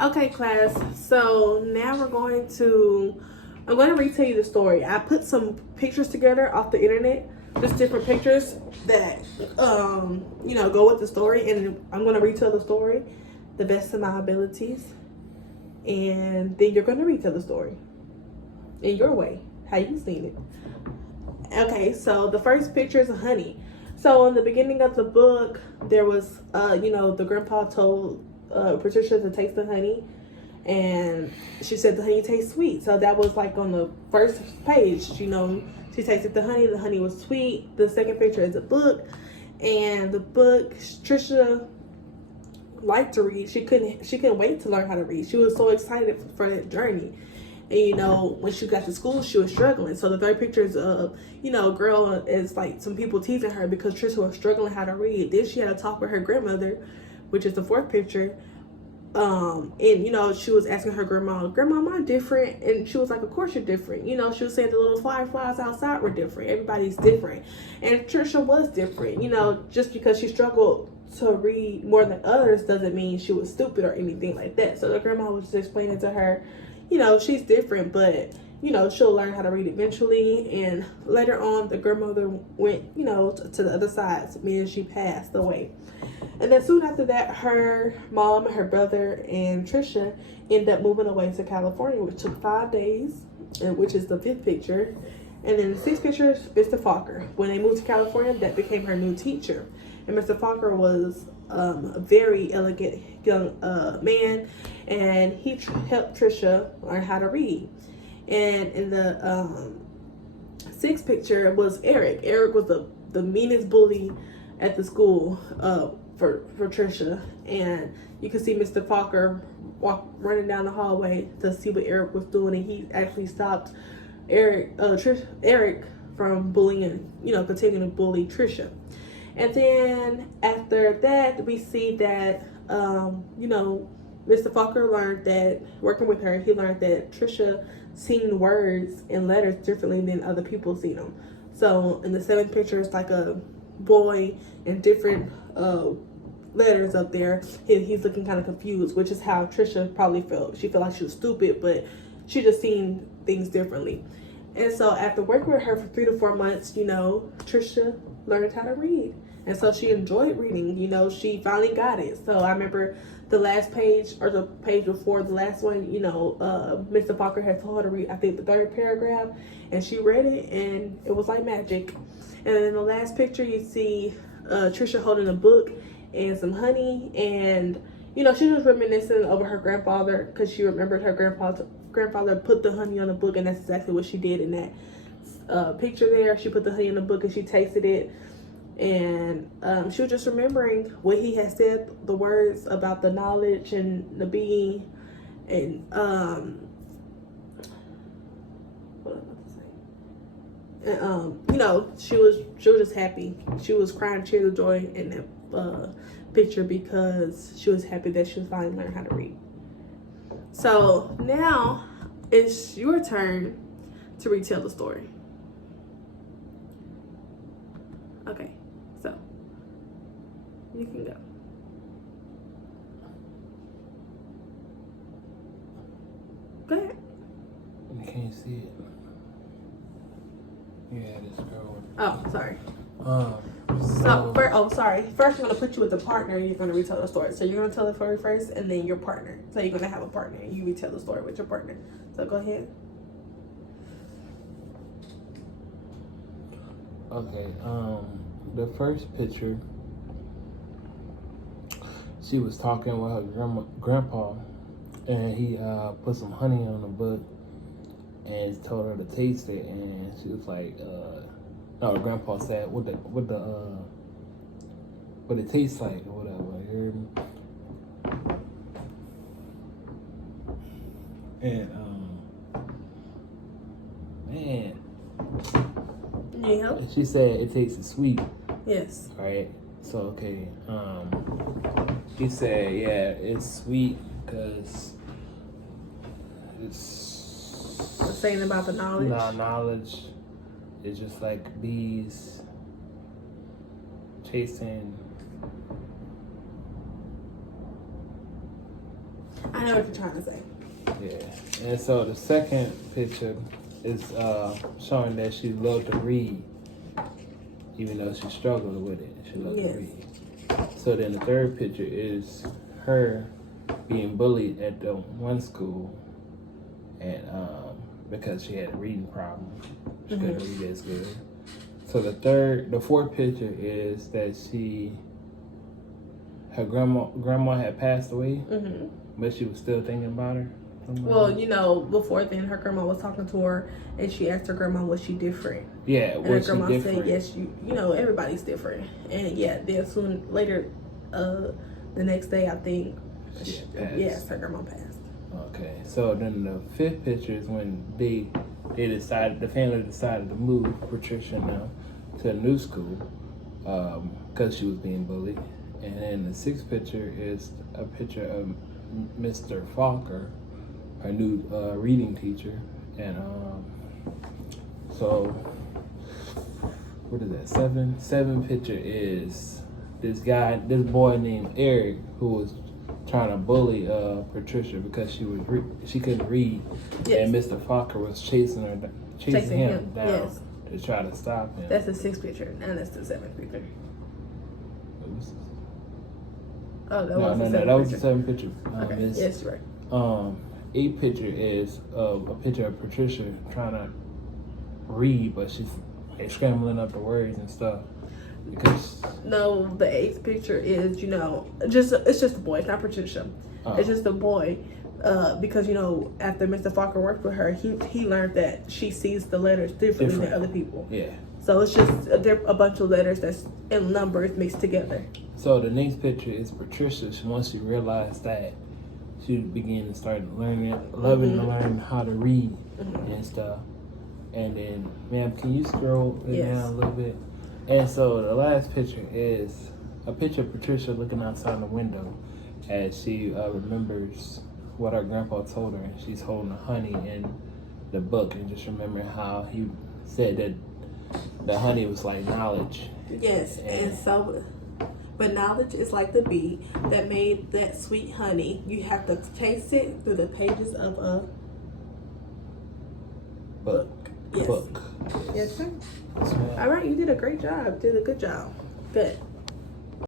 Okay, class. So now I'm going to retell you the story. I put some pictures together off the internet, just different pictures that, go with the story. And I'm going to retell the story the best of my abilities. And then you're going to retell the story in your way, how you seen it. Okay, so the first picture is honey. So in the beginning of the book, there was, the grandpa told Patricia to taste the honey, and she said the honey tastes sweet. So that was like on the first page. She tasted the honey was sweet. The second picture is a book, and the book Trisha liked to read. She couldn't wait to learn how to read. She was so excited for that journey. And when she got to school, she was struggling. So the third picture is a girl is like some people teasing her because Trisha was struggling how to read. Then she had a talk with her grandmother, which is the fourth picture. And she was asking her grandma, am I different? And she was like, of course you're different. She was saying the little fireflies outside were different. Everybody's different. And Trisha was different. Just because she struggled to read more than others doesn't mean she was stupid or anything like that. So the grandma was just explaining to her, she's different, but she'll learn how to read eventually. And later on, the grandmother went, to the other side, meaning she passed away. And then soon after that, her mom, her brother, and Trisha ended up moving away to California, which took 5 days, which is the fifth picture. And then the sixth picture is Mr. Fokker. When they moved to California, that became her new teacher. And Mr. Fokker was a very elegant young man, and he helped Trisha learn how to read. And in the sixth picture was Eric. Eric was the meanest bully at the school for Trisha, and you can see Mr. Fokker running down the hallway to see what Eric was doing, and he actually stopped Eric from bullying, continuing to bully Trisha. And then after that, we see that, Mr. Fokker learned that, working with her, he learned that Trisha seen words and letters differently than other people seen them. So in the seventh picture, it's like a boy and different letters up there. He's looking kind of confused, which is how Trisha probably felt. She felt like she was stupid, but she just seen things differently. And so after working with her for 3 to 4 months, Trisha learned how to read. And so she enjoyed reading. She finally got it. So I remember the last page, or the page before the last one, Mr. Fokker had told her to read, I think, the third paragraph, and she read it, and it was like magic. And then in the last picture, you see Trisha holding a book and some honey, and she was reminiscing over her grandfather because she remembered her grandfather put the honey on the book, and that's exactly what she did in that picture there. She put the honey in the book and she tasted it, and she was just remembering what he had said, the words about the knowledge and the being, and what am I about to say? And she was just happy. She was crying tears of joy in that picture because she was happy that she was finally learning how to read. So now it's your turn to retell the story. Okay, so you can go. Go ahead. You can't see it. Yeah, this girl. Oh, sorry. So sorry. First, I'm gonna put you with a partner, and you're gonna retell the story. So you're gonna tell the story first, and then your partner. So you're gonna have a partner, and you retell the story with your partner. So go ahead. okay, the first picture, she was talking with her grandpa, and he put some honey on the book and told her to taste it, and she was like, no, grandpa said, what it tastes like or whatever. You heard me? And man, Yeah. she said it tasted sweet. Yes. Right. So okay. He said, yeah, it's sweet because it's Saying about the knowledge. knowledge is just like bees chasing. I I know what you're trying to say. Yeah. And so the second picture is showing that she loved to read, even though she struggled with it. She loved to read. So then the third picture is her being bullied at the one school, and because she had a reading problem, she couldn't read as good. So the fourth picture is that her grandma had passed away, but she was still thinking about her. Well, you know, before then, her grandma was talking to her, and she asked her grandma, "Was she different?" Yeah, and her was she grandma different? said, "Yes, you know, everybody's different." And yeah, then soon later, the next day, I think, yes, her grandma passed. Okay, so then the fifth picture is when the family decided to move Patricia now to a new school because she was being bullied. And then the sixth picture is a picture of Mr. Falker, her new reading teacher. And so what is that? Seven picture is this boy named Eric, who was trying to bully Patricia because she couldn't read, and Mr. Falker was chasing him down to try to stop him. That's the sixth picture, and that's the seventh picture. Oh, that was the seventh picture. Okay. Yes, you're right. Eighth picture is a picture of Patricia trying to read, but she's scrambling up the words and stuff. No, the eighth picture is, you know, it's just a boy. It's not Patricia. It's just a boy. Because, you know, after Mr. Falker worked with her, he learned that she sees the letters differently than other people. Yeah. So it's just a bunch of letters that's in numbers mixed together. So the next picture is Patricia. Once she realized that, she began to start loving to learn how to read and stuff. And then, ma'am, can you scroll it down a little bit? And so the last picture is a picture of Patricia looking outside the window as she remembers what her grandpa told her, and she's holding the honey in the book and just remembering how he said that the honey was like knowledge. Yes, and so, but knowledge is like the bee that made that sweet honey. You have to taste it through the pages of a book. Yes. Book. Yes, sir. All right, you did a great job. Did a good job. Good.